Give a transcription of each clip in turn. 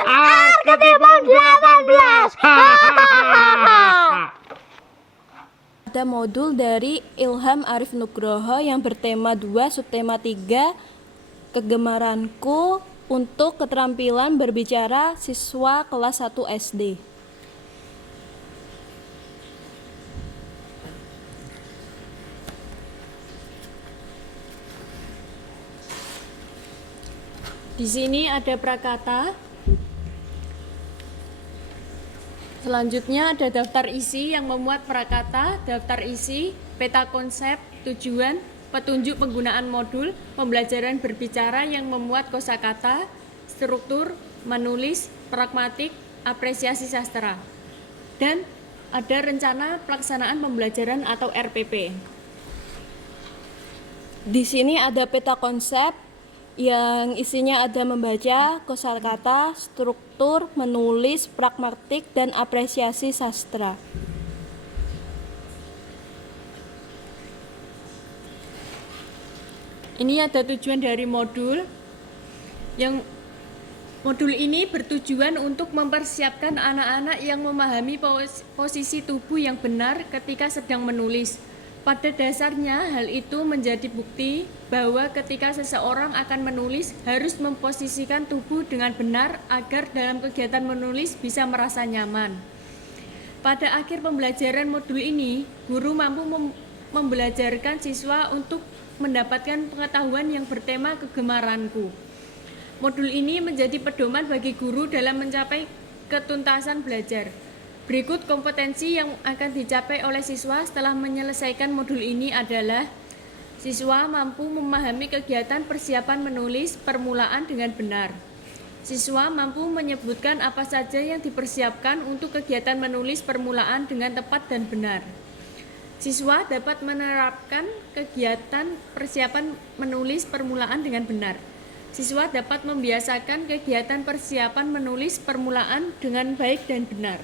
Arketimun 18. Ada modul dari Ilham Arif Nugroho yang bertema 2, subtema 3, kegemaranku untuk keterampilan berbicara siswa kelas 1 SD. Di sini ada prakata. Selanjutnya ada daftar isi yang memuat prakata, daftar isi, peta konsep, tujuan, petunjuk penggunaan modul, pembelajaran berbicara yang memuat kosakata, struktur, menulis, pragmatik, apresiasi sastra. Dan ada rencana pelaksanaan pembelajaran atau RPP. Di sini ada peta konsep yang isinya ada membaca, kosakata, struktur, menulis, pragmatik, dan apresiasi sastra. Ini ada tujuan dari modul. Modul ini bertujuan untuk mempersiapkan anak-anak yang memahami posisi tubuh yang benar ketika sedang menulis. Pada dasarnya, hal itu menjadi bukti bahwa ketika seseorang akan menulis harus memposisikan tubuh dengan benar agar dalam kegiatan menulis bisa merasa nyaman. Pada akhir pembelajaran modul ini, guru mampu membelajarkan siswa untuk mendapatkan pengetahuan yang bertema kegemaranku. Modul ini menjadi pedoman bagi guru dalam mencapai ketuntasan belajar. Berikut kompetensi yang akan dicapai oleh siswa setelah menyelesaikan modul ini adalah: siswa mampu memahami kegiatan persiapan menulis permulaan dengan benar. Siswa mampu menyebutkan apa saja yang dipersiapkan untuk kegiatan menulis permulaan dengan tepat dan benar. Siswa dapat menerapkan kegiatan persiapan menulis permulaan dengan benar. Siswa dapat membiasakan kegiatan persiapan menulis permulaan dengan baik dan benar.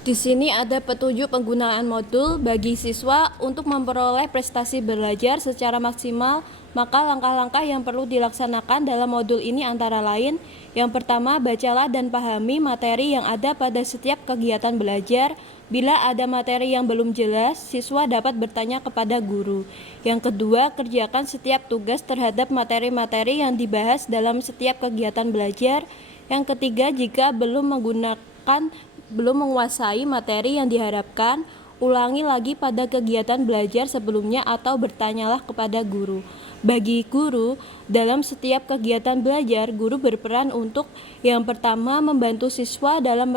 Di sini ada petunjuk penggunaan modul bagi siswa untuk memperoleh prestasi belajar secara maksimal. Maka langkah-langkah yang perlu dilaksanakan dalam modul ini antara lain: yang pertama, bacalah dan pahami materi yang ada pada setiap kegiatan belajar. Bila ada materi yang belum jelas, siswa dapat bertanya kepada guru. Yang kedua, kerjakan setiap tugas terhadap materi-materi yang dibahas dalam setiap kegiatan belajar. Yang ketiga, jika belum menguasai materi yang diharapkan, ulangi lagi pada kegiatan belajar sebelumnya atau bertanyalah kepada guru. Bagi guru, dalam setiap kegiatan belajar, guru berperan untuk yang pertama, membantu siswa dalam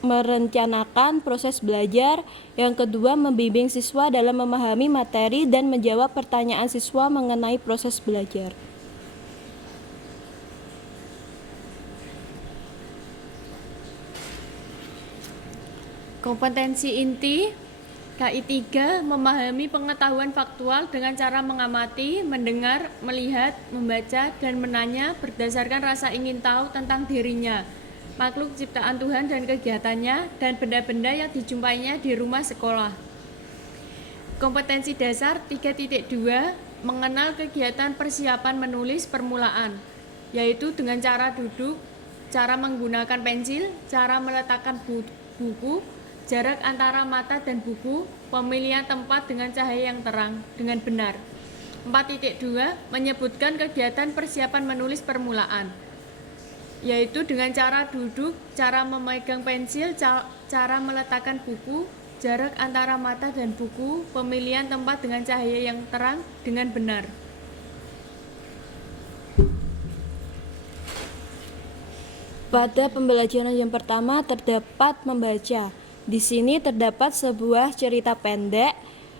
merencanakan proses belajar. Yang kedua, membimbing siswa dalam memahami materi dan menjawab pertanyaan siswa mengenai proses belajar. Kompetensi inti KI 3, memahami pengetahuan faktual dengan cara mengamati, mendengar, melihat, membaca, dan menanya berdasarkan rasa ingin tahu tentang dirinya, makhluk ciptaan Tuhan dan kegiatannya, dan benda-benda yang dijumpainya di rumah sekolah. Kompetensi dasar 3.2, mengenal kegiatan persiapan menulis permulaan, yaitu dengan cara duduk, cara menggunakan pensil, cara meletakkan buku, jarak antara mata dan buku, pemilihan tempat dengan cahaya yang terang dengan benar. 4.2, menyebutkan kegiatan persiapan menulis permulaan, yaitu dengan cara duduk, cara memegang pensil, cara meletakkan buku, jarak antara mata dan buku, pemilihan tempat dengan cahaya yang terang dengan benar. Pada pembelajaran yang pertama terdapat membaca. Di sini terdapat sebuah cerita pendek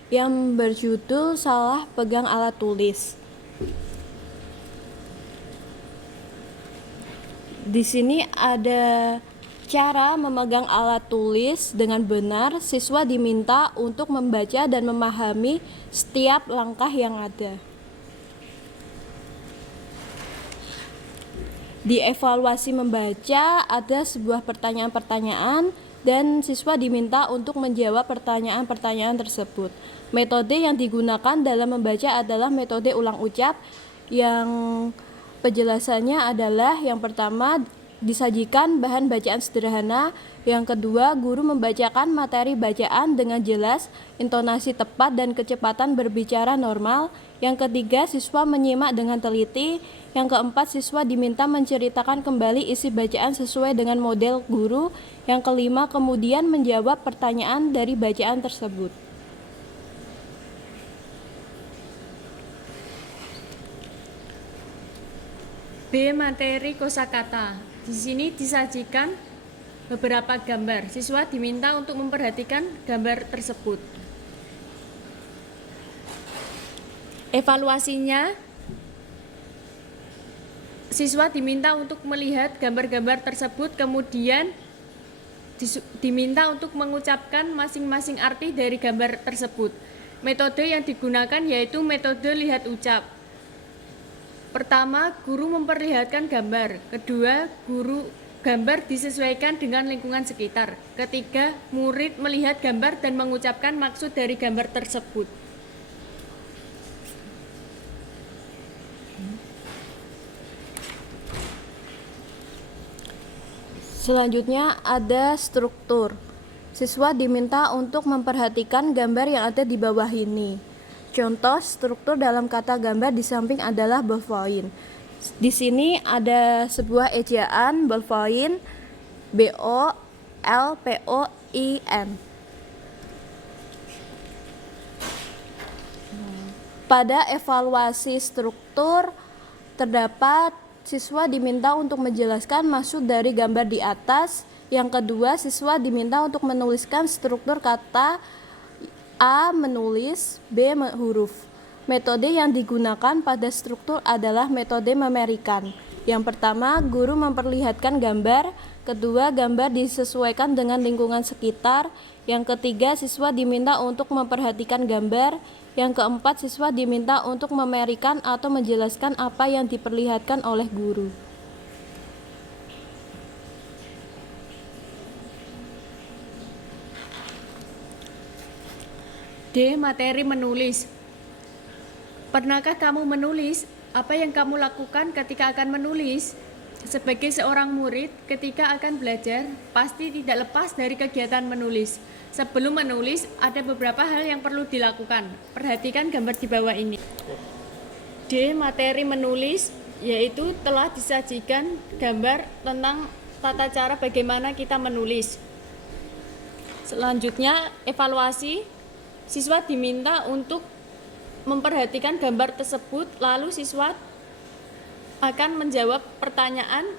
yang berjudul Salah Pegang Alat Tulis. Di sini ada cara memegang alat tulis dengan benar. Siswa diminta untuk membaca dan memahami setiap langkah yang ada. Di evaluasi membaca ada sebuah pertanyaan-pertanyaan dan siswa diminta untuk menjawab pertanyaan-pertanyaan tersebut. Metode yang digunakan dalam membaca adalah metode ulang ucap yang penjelasannya adalah yang pertama disajikan bahan bacaan sederhana, yang kedua guru membacakan materi bacaan dengan jelas, intonasi tepat dan kecepatan berbicara normal, yang ketiga siswa menyimak dengan teliti, yang keempat siswa diminta menceritakan kembali isi bacaan sesuai dengan model guru, yang kelima kemudian menjawab pertanyaan dari bacaan tersebut. B. Materi kosakata. Di sini disajikan beberapa gambar. Siswa diminta untuk memperhatikan gambar tersebut. Evaluasinya, siswa diminta untuk melihat gambar-gambar tersebut, kemudian diminta untuk mengucapkan masing-masing arti dari gambar tersebut. Metode yang digunakan yaitu metode lihat ucap. Pertama, guru memperlihatkan gambar. Kedua, gambar disesuaikan dengan lingkungan sekitar. Ketiga, murid melihat gambar dan mengucapkan maksud dari gambar tersebut. Selanjutnya ada struktur. Siswa diminta untuk memperhatikan gambar yang ada di bawah ini. Contoh struktur dalam kata gambar di samping adalah ballpoint. Di sini ada sebuah ejaan ballpoint, BOLPOIN. Pada evaluasi struktur terdapat siswa diminta untuk menjelaskan maksud dari gambar di atas. Yang kedua, siswa diminta untuk menuliskan struktur kata A menulis, B huruf. Metode yang digunakan pada struktur adalah metode memerikan. Yang pertama, guru memperlihatkan gambar. Kedua, gambar disesuaikan dengan lingkungan sekitar. Yang ketiga, siswa diminta untuk memperhatikan gambar. Yang keempat, siswa diminta untuk memerikan atau menjelaskan apa yang diperlihatkan oleh guru. D. Materi menulis. Pernahkah kamu menulis? Apa yang kamu lakukan ketika akan menulis? Sebagai seorang murid, ketika akan belajar, pasti tidak lepas dari kegiatan menulis. Sebelum menulis, ada beberapa hal yang perlu dilakukan. Perhatikan gambar di bawah ini. D. Materi menulis, yaitu telah disajikan gambar tentang tata cara bagaimana kita menulis. Selanjutnya, evaluasi. Siswa diminta untuk memperhatikan gambar tersebut, lalu siswa akan menjawab pertanyaan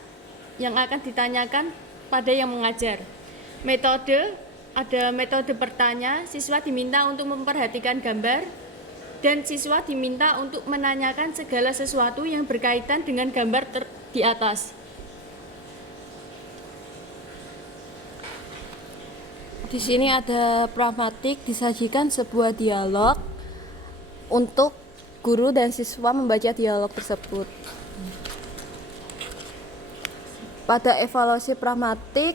yang akan ditanyakan pada yang mengajar. Metode, ada metode bertanya, siswa diminta untuk memperhatikan gambar, dan siswa diminta untuk menanyakan segala sesuatu yang berkaitan dengan gambar di atas. Di sini ada pragmatik, disajikan sebuah dialog untuk guru dan siswa membaca dialog tersebut. Pada evaluasi pragmatik,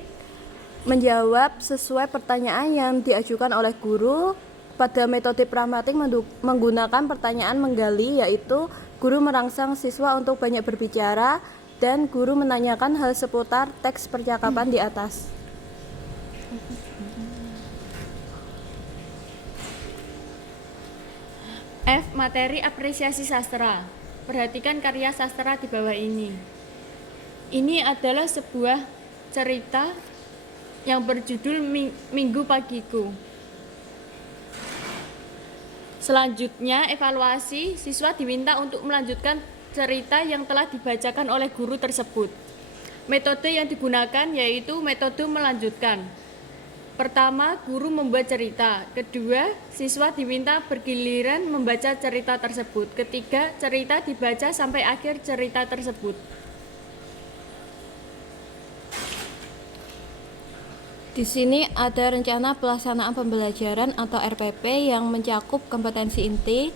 menjawab sesuai pertanyaan yang diajukan oleh guru. Pada metode pragmatik menggunakan pertanyaan menggali, yaitu guru merangsang siswa untuk banyak berbicara dan guru menanyakan hal seputar teks percakapan di atas. F. Materi apresiasi sastra. Perhatikan karya sastra di bawah ini. Ini adalah sebuah cerita yang berjudul Minggu Pagiku. Selanjutnya, evaluasi. Siswa diminta untuk melanjutkan cerita yang telah dibacakan oleh guru tersebut. Metode yang digunakan yaitu metode melanjutkan. Pertama, guru membuat cerita. Kedua, siswa diminta bergiliran membaca cerita tersebut. Ketiga, cerita dibaca sampai akhir cerita tersebut. Di sini ada rencana pelaksanaan pembelajaran atau RPP yang mencakup kompetensi inti,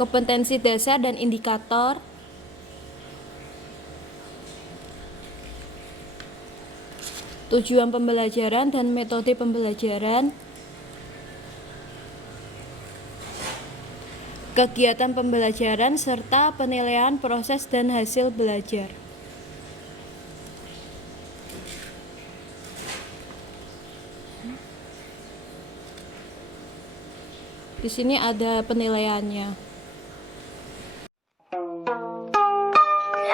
kompetensi dasar dan indikator, tujuan pembelajaran dan metode pembelajaran, kegiatan pembelajaran, serta penilaian proses dan hasil belajar. Di sini ada penilaiannya.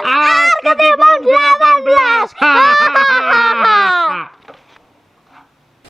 Arketipon 18.